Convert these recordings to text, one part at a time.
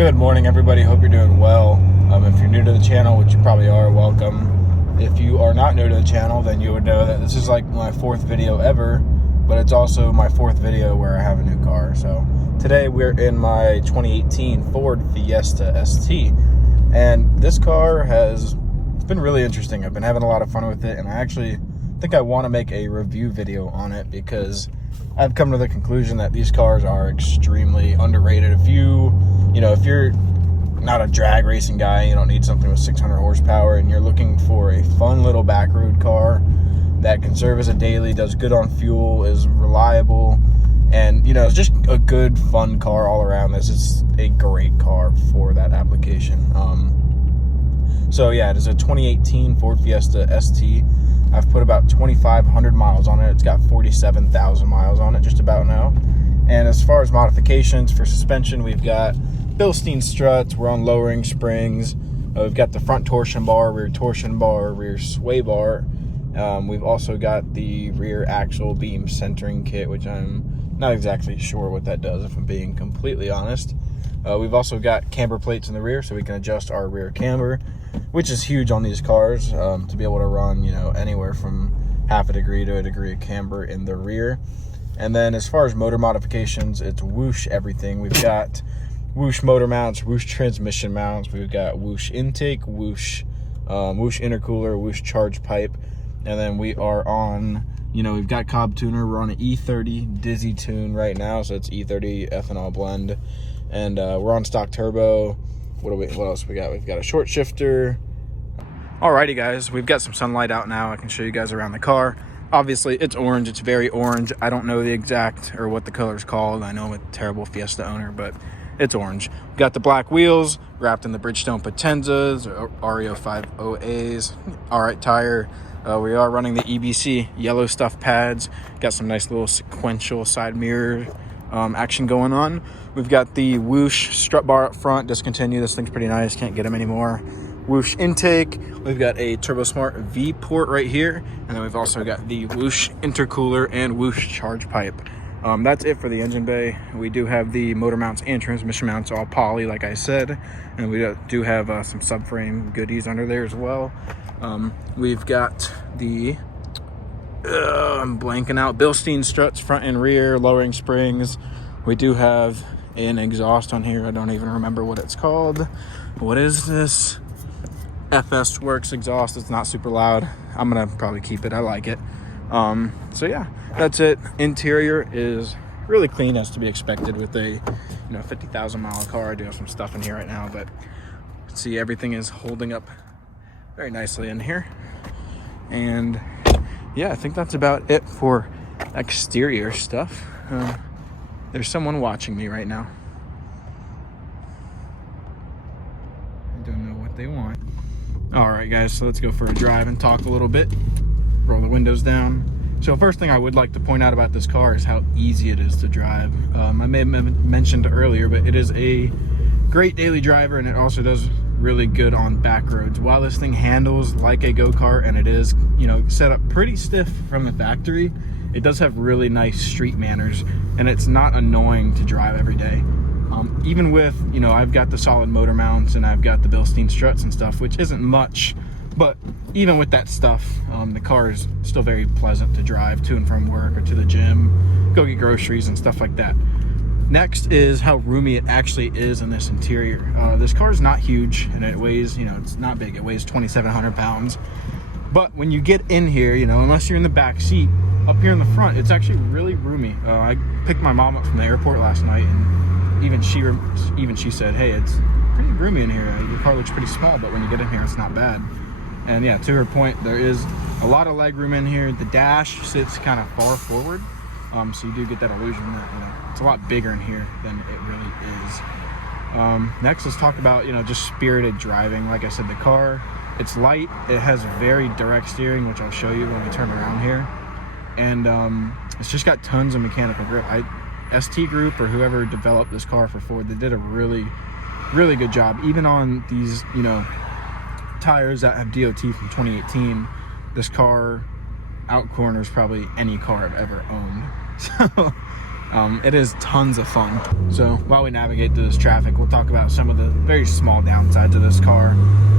Good morning, everybody. Hope you're doing well. If you're new to the channel, which you probably are, welcome. If you are not new to the channel, then you would know that this is like my fourth video ever, but it's also my fourth video where I have a new car. So today we're in my 2018 Ford Fiesta ST, and this car it's been really interesting. I've been having a lot of fun with it, and I actually think I want to make a review video on it because I've come to the conclusion that these cars are extremely underrated. If you're not a drag racing guy, you don't need something with 600 horsepower, and you're looking for a fun little back road car that can serve as a daily, does good on fuel, is reliable, and it's just a good, fun car all around. This is a great car for that application. So yeah, it is a 2018 Ford Fiesta ST. I've put about 2,500 miles on it. It's got 47,000 miles on it just about now. And as far as modifications for suspension, we've got Bilstein struts. We're on lowering springs. We've got the front torsion bar, rear sway bar. We've also got the rear axle beam centering kit, which I'm not exactly sure what that does, if I'm being completely honest. We've also got camber plates in the rear, so we can adjust our rear camber, which is huge on these cars, to be able to run, anywhere from half a degree to a degree of camber in the rear. And then as far as motor modifications, it's whoosh everything. We've got whoosh motor mounts, whoosh transmission mounts. We've got whoosh intake, whoosh intercooler, whoosh charge pipe. And then we are on, we've got Cobb tuner. We're on an e30 Dizzy tune right now, so it's E30 ethanol blend. And we're on stock turbo. What else we got? We've got a short shifter. Alrighty, guys, we've got some sunlight out now. I can show you guys around the car. Obviously, it's orange. It's very orange. I don't know the exact or what the color is called. I know I'm a terrible Fiesta owner, but it's orange. We've got the black wheels wrapped in the Bridgestone Potenzas, or REO50As. All right, tire. We are running the EBC yellow stuff pads. Got some nice little sequential side mirror action going on. We've got the whoosh strut bar up front, discontinued. This thing's pretty nice, can't get them anymore. Whoosh intake. We've got a TurboSmart V port right here, and then we've also got the whoosh intercooler and whoosh charge pipe. That's it for the engine bay. We do have the motor mounts and transmission mounts all poly, like I said, and we do have some subframe goodies under there as well. We've got the I'm blanking out, Bilstein struts front and rear, lowering springs. We do have an exhaust on here. I don't even remember what it's called. What is this? FS Works exhaust. It's not super loud. I'm gonna probably keep it. I like it. So yeah, that's it. Interior is really clean, as to be expected with a 50,000 mile car. I do have some stuff in here right now, but see, everything is holding up very nicely in here. And yeah, I think that's about it for exterior stuff. There's someone watching me right now. I don't know what they want. All right, guys, so let's go for a drive and talk a little bit. Roll the windows down. So first thing I would like to point out about this car is how easy it is to drive. I may have mentioned earlier, but it is a great daily driver, and it also does really good on back roads. While this thing handles like a go-kart, and it is set up pretty stiff from the factory, it does have really nice street manners, and it's not annoying to drive every day. Even with I've got the solid motor mounts, and I've got the Bilstein struts and stuff, which isn't much, but even with that stuff, the car is still very pleasant to drive to and from work or to the gym, go get groceries and stuff like that. Next is how roomy it actually is in this interior. This car is not huge, and it weighs, it's not big. It weighs 2,700 pounds. But when you get in here, unless you're in the back seat, up here in the front, it's actually really roomy. I picked my mom up from the airport last night, and even she said, hey, it's pretty roomy in here. Your car looks pretty small, but when you get in here, it's not bad. And yeah, to her point, there is a lot of leg room in here. The dash sits kind of far forward. So you do get that illusion that it's a lot bigger in here than it really is. Next, let's talk about just spirited driving. Like I said, the car, it's light. It has very direct steering, which I'll show you when we turn around here. And it's just got tons of mechanical grip. ST Group, or whoever developed this car for Ford, they did a really, really good job. Even on these tires that have DOT from 2018, this car outcorners probably any car I've ever owned. So It is tons of fun. So while we navigate through this traffic, we'll talk about some of the very small downsides of this car.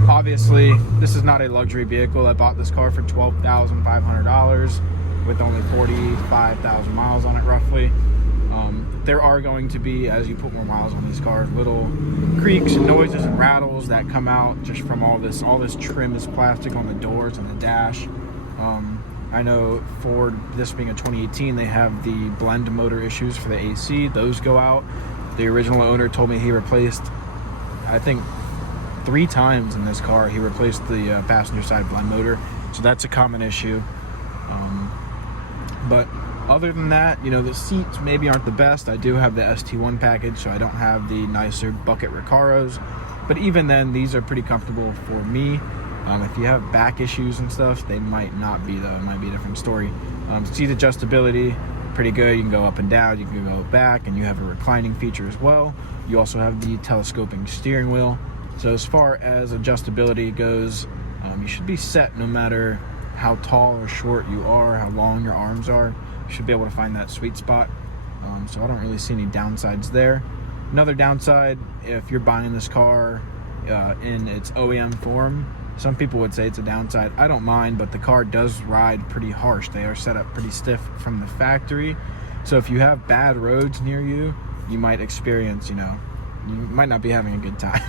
Obviously, this is not a luxury vehicle. I bought this car for $12,500 with only 45,000 miles on it roughly. There are going to be, as you put more miles on these cars, little creaks and noises and rattles that come out just from all this trim is plastic on the doors and the dash. I know Ford, this being a 2018, they have the blend motor issues for the AC. Those go out. The original owner told me he replaced, I think, 3 times in this car. He replaced the passenger side blend motor. So that's a common issue. But other than that, you know, the seats maybe aren't the best. I do have the ST1 package, so I don't have the nicer bucket Recaros. But even then, these are pretty comfortable for me. If you have back issues and stuff, they might not be, though. It might be a different story. Seat adjustability, pretty good. You can go up and down, you can go back, and you have a reclining feature as well. You also have the telescoping steering wheel. So as far as adjustability goes, you should be set no matter how tall or short you are, how long your arms are. You should be able to find that sweet spot. So I don't really see any downsides there. Another downside, if you're buying this car in its OEM form, some people would say it's a downside. I don't mind, but the car does ride pretty harsh. They are set up pretty stiff from the factory. So if you have bad roads near you, you might experience, you might not be having a good time.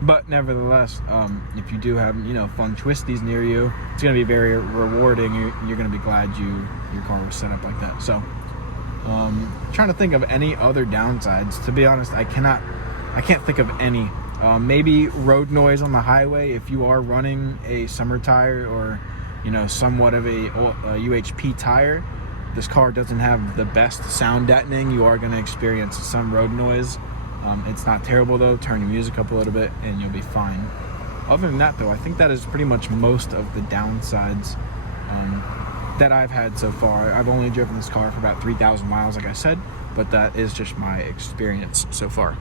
But nevertheless, if you do have, fun twisties near you, it's going to be very rewarding. You're going to be glad your car was set up like that. So, trying to think of any other downsides. To be honest, I can't think of any. Maybe road noise on the highway. If you are running a summer tire or, somewhat of a UHP tire, this car doesn't have the best sound deadening. You are going to experience some road noise. It's not terrible though. Turn your music up a little bit and you'll be fine. Other than that though, I think that is pretty much most of the downsides that I've had so far. I've only driven this car for about 3,000 miles, like I said, but that is just my experience so far.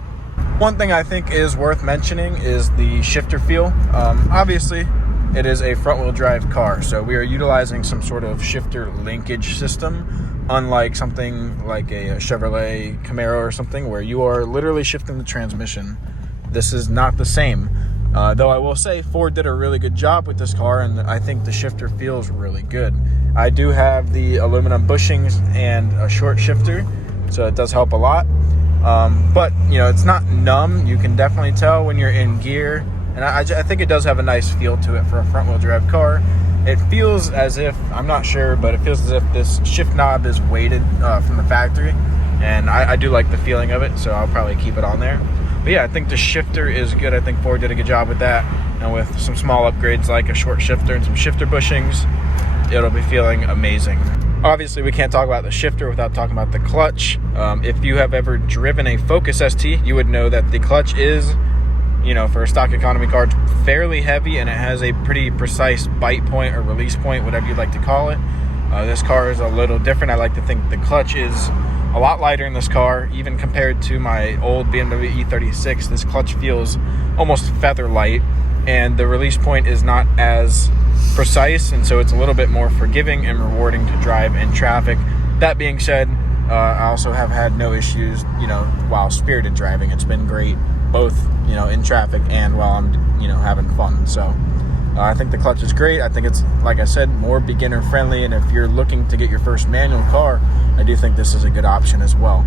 One thing I think is worth mentioning is the shifter feel. Obviously, it is a front-wheel drive car, so we are utilizing some sort of shifter linkage system, unlike something like a Chevrolet Camaro or something where you are literally shifting the transmission. This is not the same. Though I will say Ford did a really good job with this car, and I think the shifter feels really good. I do have the aluminum bushings and a short shifter, so it does help a lot. But, it's not numb. You can definitely tell when you're in gear. And I think it does have a nice feel to it for a front-wheel drive car. It feels as if, I'm not sure, but it feels as if this shift knob is weighted from the factory. And I do like the feeling of it, so I'll probably keep it on there. But yeah, I think the shifter is good. I think Ford did a good job with that. And with some small upgrades like a short shifter and some shifter bushings, it'll be feeling amazing. Obviously, we can't talk about the shifter without talking about the clutch. If you have ever driven a Focus ST, you would know that the clutch is, for a stock economy car, it's fairly heavy, and it has a pretty precise bite point or release point, whatever you'd like to call it. This car is a little different. I like to think the clutch is a lot lighter in this car, even compared to my old BMW E36. This clutch feels almost feather light, and the release point is not as precise, and so it's a little bit more forgiving and rewarding to drive in traffic. That being said, I also have had no issues, while spirited driving. It's been great, both, in traffic and while I'm, having fun. So I think the clutch is great. I think it's, like I said, more beginner friendly, and if you're looking to get your first manual car, I do think this is a good option as well.